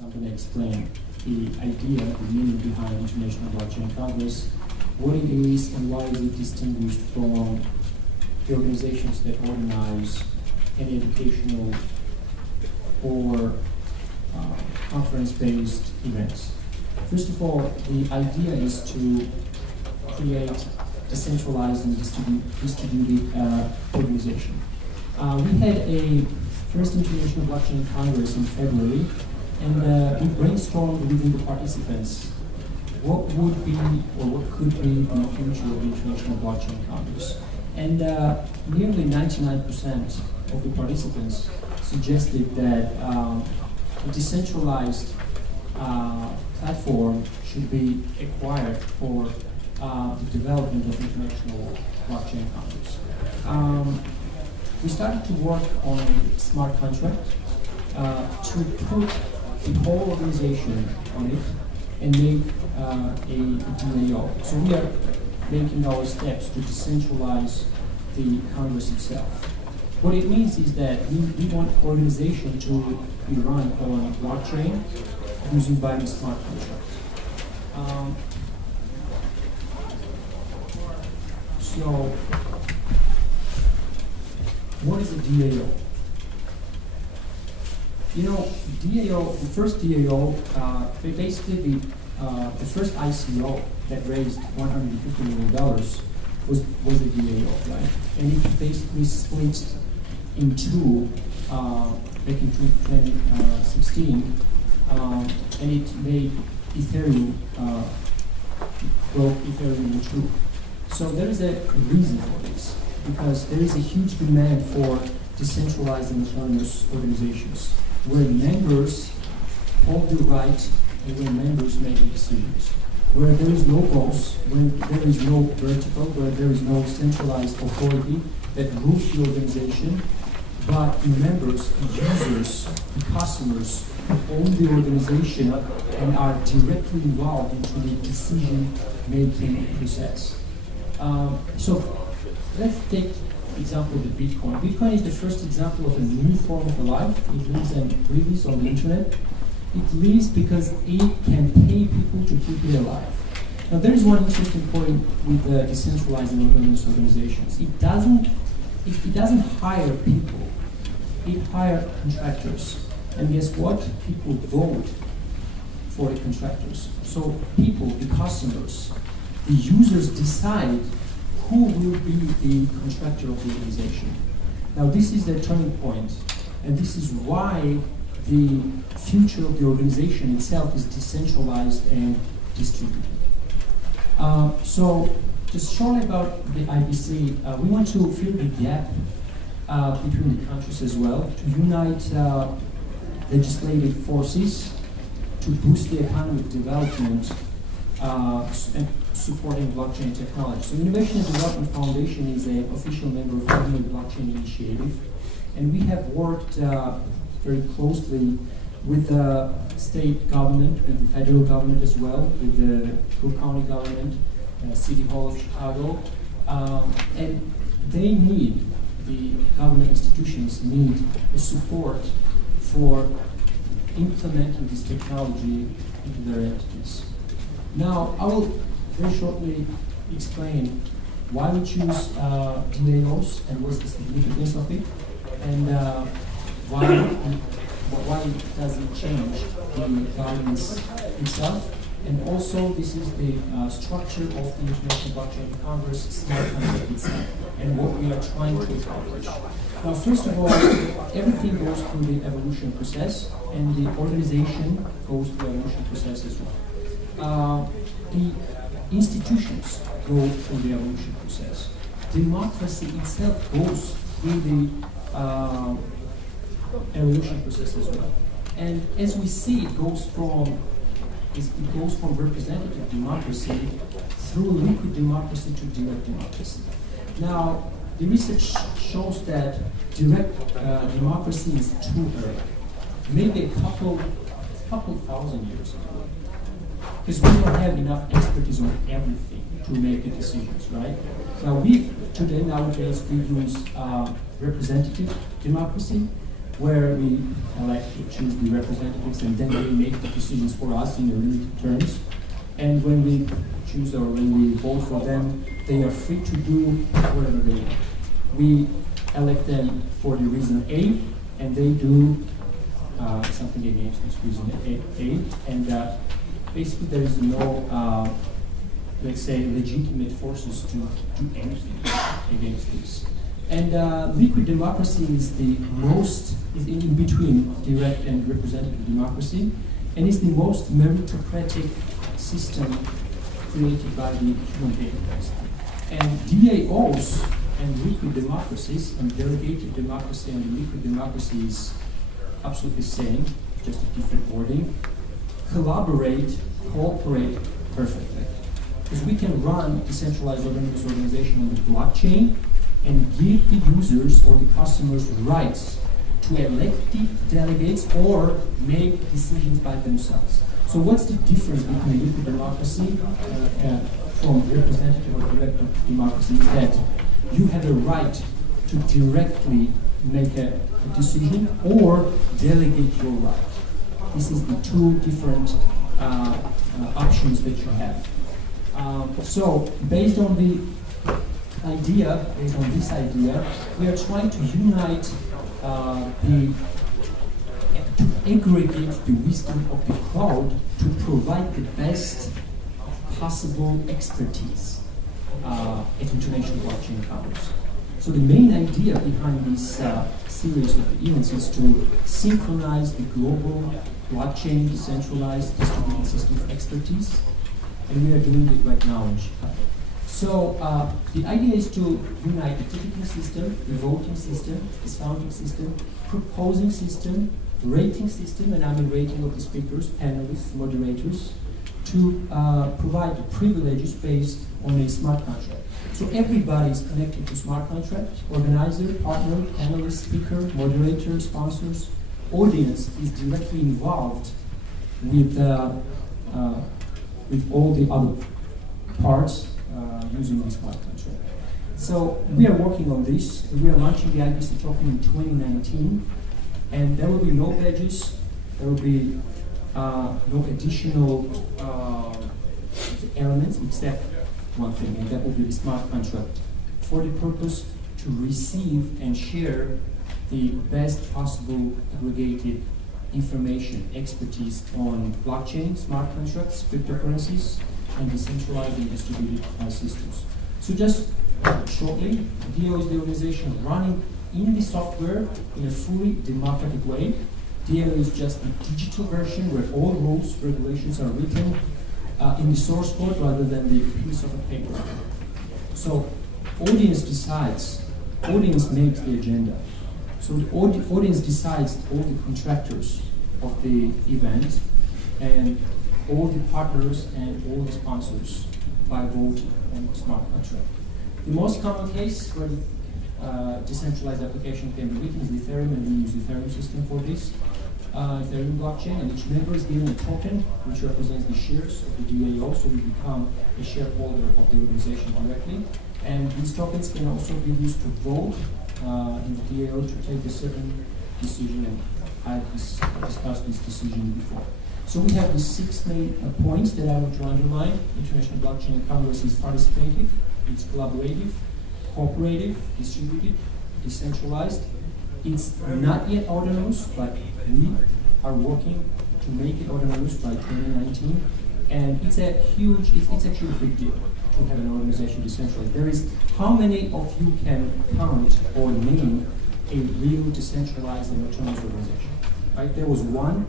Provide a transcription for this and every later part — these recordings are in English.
I'm going to explain the idea, the meaning behind International Blockchain Congress, what it is and why is it distinguished from the organizations that organize any educational or conference-based events. First of all, the idea is to create decentralized and distributed organization. We had a first International Blockchain Congress in February, and we brainstormed within the participants what would be or what could be the future of the International Blockchain Congress. And nearly 99% of the participants suggested that a decentralized platform should be acquired for the development of International Blockchain Congress. We started to work on a smart contract to put the whole organization on it and make a DAO. So we are making our steps to decentralize the Congress itself. What it means is that we want organization to be run on blockchain using buying smart contracts. So, what is a DAO? You know, DAO, the first DAO, basically the first ICO that raised $150 million was a DAO, right? And it basically split in two back in 2016, and it made Ethereum, broke Ethereum in two. So there is a reason for this, because there is a huge demand for decentralized and autonomous organizations, where members hold the right and where members make decisions, where there is no boss, when there is no vertical, where there is no centralized authority that rules the organization, but the members, the users, the customers own the organization and are directly involved into the decision-making process. So let's take the example of the Bitcoin. Bitcoin is the first example of a new form of life. It lives and breathes on the internet. It lives because it can pay people to keep it alive. Now there is one interesting point with the decentralized and autonomous organizations. It doesn't hire people. It hires contractors. And guess what? People vote for the contractors. So people, the customers, the users decide who will be the contractor of the organization. Now this is the turning point, and this is why the future of the organization itself is decentralized and distributed. So just shortly about the IBC, we want to fill the gap between the countries as well, to unite legislative forces to boost the economic development and supporting blockchain technology. So Innovation and Development Foundation is an official member of the Ultimate Blockchain Initiative, and we have worked very closely with the state government, with the federal government as well, with the Cook County government, City Hall of Chicago, and they need, the government institutions need a support for implementing this technology into their entities. Now, I will very shortly explain why we choose DAOs and what's the significance of it, and why does it change the governance itself. And also, this is the structure of the International Blockchain Congress smart contract itself, and what we are trying to accomplish. Now, first of all, everything goes through the evolution process, and the organization goes through the evolution process as well. The institutions go through the evolution process. Democracy itself goes through the evolution process as well. And as we see, it goes from representative democracy through liquid democracy to direct democracy. Now, the research shows that direct democracy is too early, maybe a couple thousand years ago, because we don't have enough expertise on everything to make the decisions, right? Now nowadays we use representative democracy, where we elect to choose the representatives, and then they make the decisions for us in the limited terms. And when we choose or when we vote for them, they are free to do whatever they want. We elect them for the reason A, and they do something against this reason A. And basically there is no, let's say, legitimate forces to do anything against this. And liquid democracy is in between direct and representative democracy, and is the most meritocratic system created by the human being. And DAOs and liquid democracies, and delegated democracy and liquid democracy is absolutely the same, just a different wording, cooperate perfectly. Because we can run decentralized autonomous organization on the blockchain and give the users or the customers rights to elect the delegates or make decisions by themselves. So what's the difference between liquid democracy from representative or direct democracy is that you have a right to directly make a decision or delegate your right. This is the two different options that you have. So based on this idea, we are trying to unite to aggregate the wisdom of the crowd to provide the best possible expertise at international blockchain commerce. So the main idea behind this series of events is to synchronize the global blockchain decentralized distributed system of expertise, and we are doing it right now in Chicago. So the idea is to unite the ticketing system, the voting system, the sounding system, proposing system, rating system, and I'm a rating of the speakers, panelists, moderators, to provide the privileges based on a smart contract. So everybody is connected to smart contract, organizer, partner, panelist, speaker, moderator, sponsors. Audience is directly involved with all the other parts using the smart contract. So we are working on this. We are launching the IBC token in 2019, and there will be no badges, there will be no additional elements except one thing, and that will be the smart contract for the purpose to receive and share the best possible aggregated information, expertise on blockchain, smart contracts, cryptocurrencies, and decentralized and distributed systems. So just shortly, DAO is the organization running in the software in a fully democratic way. DAO is just a digital version where all rules, regulations are written in the source code rather than the piece of a paper. So audience decides, audience makes the agenda. So the audience decides all the contractors of the event and all the partners and all the sponsors by voting on smart contract. The most common case where decentralized application can be written is Ethereum, and we use the Ethereum system for this. Ethereum blockchain, and each member is given a token which represents the shares of the DAO, so we become a shareholder of the organization directly. And these tokens can also be used to vote in the DAO to take a certain decision, and I've discussed this decision before. So we have these 6 main points that I want to underline. International blockchain commerce is participative, it's collaborative, cooperative, distributed, decentralized. It's not yet autonomous, but we are working to make it autonomous by 2019. And it's actually a big deal to have an organization decentralized. There is, how many of you can count or name a real decentralized and autonomous organization? Right? There was one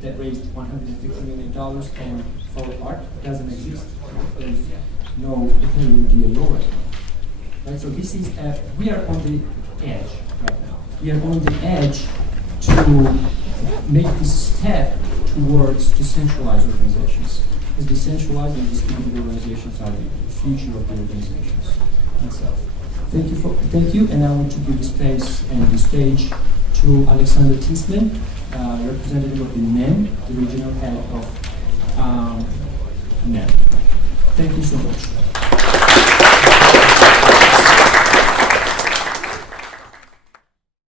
that raised $150 million and fell apart. It doesn't exist. There's no Ethereum DAO right now. Right? So this is, we are on the edge right now. We are on the edge to make this step towards decentralized organizations. Because decentralized and distributed organizations are the future of the organizations itself. Thank you, and I want to give the space and the stage to Alexander Tinsman, representative of the NEM, the regional head of NEM. Thank you so much.